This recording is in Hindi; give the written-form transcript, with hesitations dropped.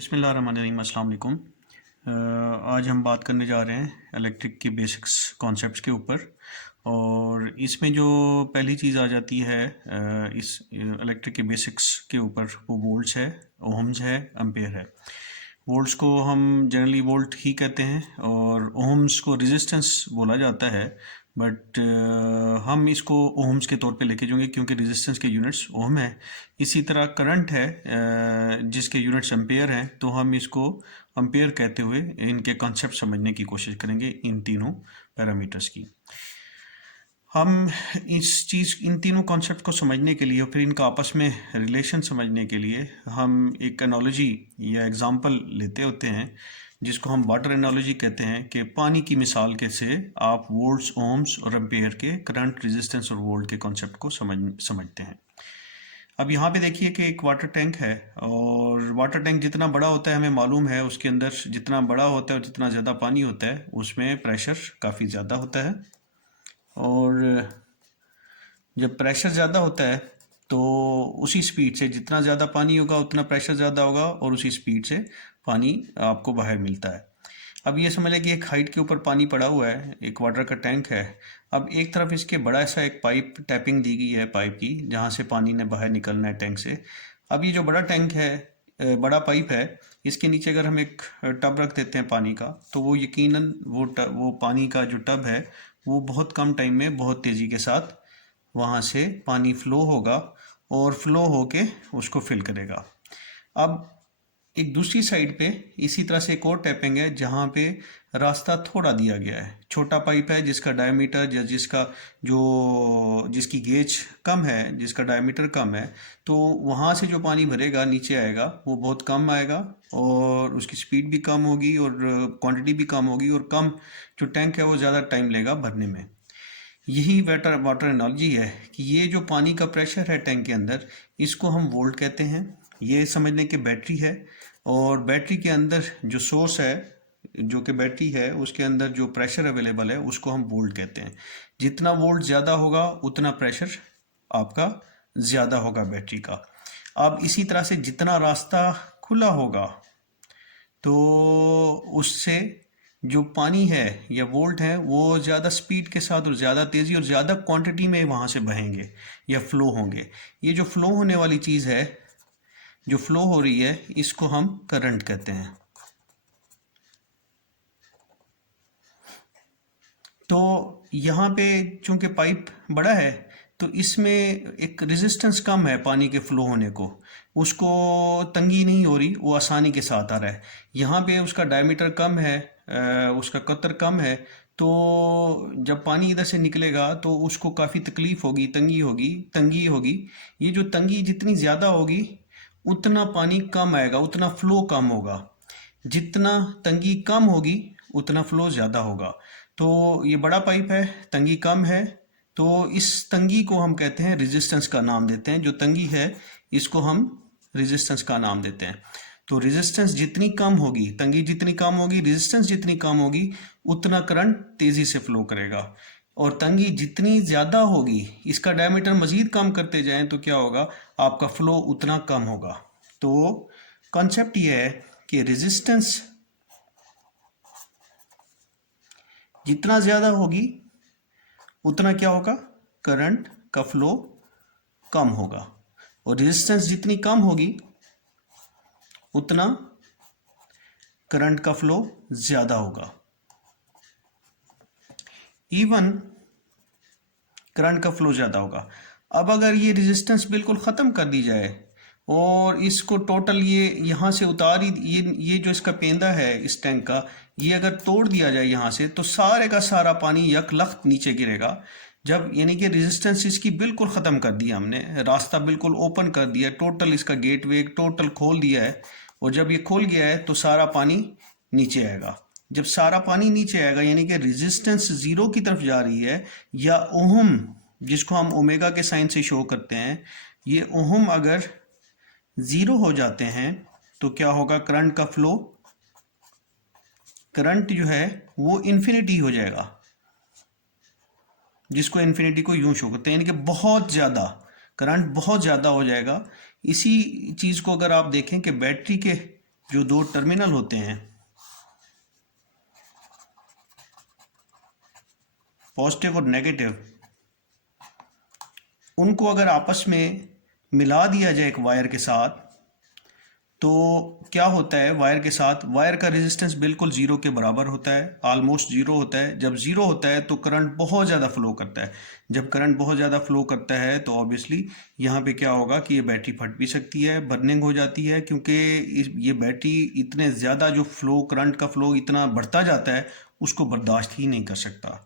बिस्मिल्लाहिर्रहमानिर्रहीम, अस्सलाम वालेकुम। आज हम बात करने जा रहे हैं इलेक्ट्रिक की बेसिक्स कॉन्सेप्ट्स के ऊपर। और इसमें जो पहली चीज़ आ जाती है इस इलेक्ट्रिक के बेसिक्स के ऊपर, वो वोल्ट्स है, ओहम्स है, एम्पेयर है। वोल्ट्स को हम जनरली वोल्ट ही कहते हैं और ओहम्स को रेजिस्टेंस बोला जाता है। बट हम इसको ओहम्स के तौर पे लेके जाएंगे क्योंकि रेजिस्टेंस के यूनिट्स ओहम है। इसी तरह करंट है जिसके यूनिट्स एम्पेयर हैं, तो हम इसको एम्पेयर कहते हुए इनके कॉन्सेप्ट समझने की कोशिश करेंगे इन तीनों पैरामीटर्स की। हम इन तीनों कॉन्सेप्ट को समझने के लिए और फिर इनका आपस में रिलेशन समझने के लिए हम एक एनालॉजी या एग्जांपल लेते होते हैं, जिसको हम वाटर एनालॉजी कहते हैं। कि पानी की मिसाल के से आप वोल्ट्स, ओम्स और एम्पेयर के करंट, रेजिस्टेंस और वोल्ट के कॉन्सेप्ट को समझते हैं। अब यहाँ पे देखिए कि एक वाटर टैंक है, और वाटर टैंक जितना बड़ा होता है हमें मालूम है, उसके अंदर जितना बड़ा होता है और जितना ज़्यादा पानी होता है उसमें प्रेशर काफ़ी ज़्यादा होता है। और जब प्रेशर ज़्यादा होता है तो उसी स्पीड से जितना ज़्यादा पानी होगा उतना प्रेशर ज़्यादा होगा, और उसी स्पीड से पानी आपको बाहर मिलता है। अब ये समझ लें कि एक हाइट के ऊपर पानी पड़ा हुआ है, एक वाटर का टैंक है। अब एक तरफ इसके बड़ा सा एक पाइप, टैपिंग दी गई है पाइप की, जहाँ से पानी ने बाहर निकलना है टैंक से। अब ये जो बड़ा टैंक है, बड़ा पाइप है, इसके नीचे अगर हम एक टब रख देते हैं पानी का, तो वो यकीनन वो पानी का जो टब है वो बहुत कम टाइम में बहुत तेज़ी के साथ वहाँ से पानी फ़्लो होगा और फ्लो होके उसको फिल करेगा। अब एक दूसरी साइड पे इसी तरह से एक और टैपिंग है जहाँ पे रास्ता थोड़ा दिया गया है। छोटा पाइप है जिसका डायमीटर या जिसकी गेज कम है, जिसका डायमीटर कम है, तो वहाँ से जो पानी भरेगा नीचे आएगा वो बहुत कम आएगा, और उसकी स्पीड भी कम होगी और क्वांटिटी भी कम होगी, और कम जो टैंक है वो ज़्यादा टाइम लेगा भरने में। यही वाटर एनालॉजी है कि ये जो पानी का प्रेशर है टैंक के अंदर, इसको हम वोल्ट कहते हैं। ये समझ लें कि बैटरी है, और बैटरी के अंदर जो सोर्स है, जो कि बैटरी है, उसके अंदर जो प्रेशर अवेलेबल है उसको हम वोल्ट कहते हैं। जितना वोल्ट ज़्यादा होगा उतना प्रेशर आपका ज़्यादा होगा बैटरी का। अब इसी तरह से जितना रास्ता खुला होगा तो उससे जो पानी है या वोल्ट है वो ज़्यादा स्पीड के साथ और ज़्यादा तेज़ी और ज़्यादा क्वांटिटी में वहाँ से बहेंगे या फ्लो होंगे। ये जो फ्लो होने वाली चीज़ है, जो फ्लो हो रही है, इसको हम करंट कहते हैं। तो यहाँ पे चूंकि पाइप बड़ा है तो इसमें एक रेजिस्टेंस कम है पानी के फ्लो होने को, उसको तंगी नहीं हो रही, वो आसानी के साथ आ रहा है। यहाँ पे उसका डायमीटर कम है, उसका कतर कम है, तो जब पानी इधर से निकलेगा तो उसको काफ़ी तकलीफ़ होगी, तंगी होगी। ये जो तंगी जितनी ज़्यादा होगी उतना पानी कम आएगा, उतना फ्लो कम होगा। जितना तंगी कम होगी उतना फ्लो ज़्यादा होगा। तो ये बड़ा पाइप है, तंगी कम है, तो इस तंगी को हम कहते हैं रेजिस्टेंस का नाम देते हैं। जो तंगी है इसको हम रेजिस्टेंस का नाम देते हैं। तो रेजिस्टेंस जितनी कम होगी, तंगी जितनी कम होगी, रेजिस्टेंस जितनी कम होगी, उतना करंट तेज़ी से फ्लो करेगा। और तंगी जितनी ज़्यादा होगी, इसका डायमीटर मज़ीद कम करते जाएं तो क्या होगा, आपका फ्लो उतना कम होगा। तो कॉन्सेप्ट ये है कि रेजिस्टेंस जितना ज़्यादा होगी उतना क्या होगा, करंट का फ्लो कम होगा, और रेजिस्टेंस जितनी कम होगी उतना करंट का फ्लो ज़्यादा होगा। इवन करंट का फ्लो ज़्यादा होगा। अब अगर ये रेजिस्टेंस बिल्कुल ख़त्म कर दी जाए और इसको टोटल ये यहाँ से उतार ही, ये जो इसका पेंदा है इस टैंक का, ये अगर तोड़ दिया जाए यहाँ से, तो सारे का सारा पानी यकलख्त नीचे गिरेगा। जब यानी कि रेजिस्टेंस इसकी बिल्कुल ख़त्म कर दिया हमने, रास्ता बिल्कुल ओपन कर दिया, टोटल इसका गेटवे टोटल खोल दिया है, और जब ये खोल गया है तो सारा पानी नीचे आएगा। जब सारा पानी नीचे आएगा यानी कि रेजिस्टेंस ज़ीरो की तरफ जा रही है, या ओहम जिसको हम ओमेगा के साइन से शो करते हैं, ये ओहम अगर ज़ीरो हो जाते हैं तो क्या होगा, करंट का फ्लो, करंट जो है वो इन्फिनिटी हो जाएगा, जिसको इन्फिनिटी को यूं शो करते हैं, यानी कि बहुत ज़्यादा करंट बहुत ज़्यादा हो जाएगा। इसी चीज़ को अगर आप देखें कि बैटरी के जो दो टर्मिनल होते हैं, पॉजिटिव और नेगेटिव, उनको अगर आपस में मिला दिया जाए एक वायर के साथ, तो क्या होता है, वायर के साथ वायर का रेजिस्टेंस बिल्कुल ज़ीरो के बराबर होता है, ऑलमोस्ट ज़ीरो होता है। जब ज़ीरो होता है तो करंट बहुत ज़्यादा फ्लो करता है। जब करंट बहुत ज़्यादा फ्लो करता है तो ऑब्वियसली यहाँ पे क्या होगा कि ये बैटरी फट भी सकती है, बर्निंग हो जाती है, क्योंकि ये बैटरी इतने ज़्यादा जो फ्लो, करंट का फ्लो इतना बढ़ता जाता है, उसको बर्दाश्त ही नहीं कर सकता।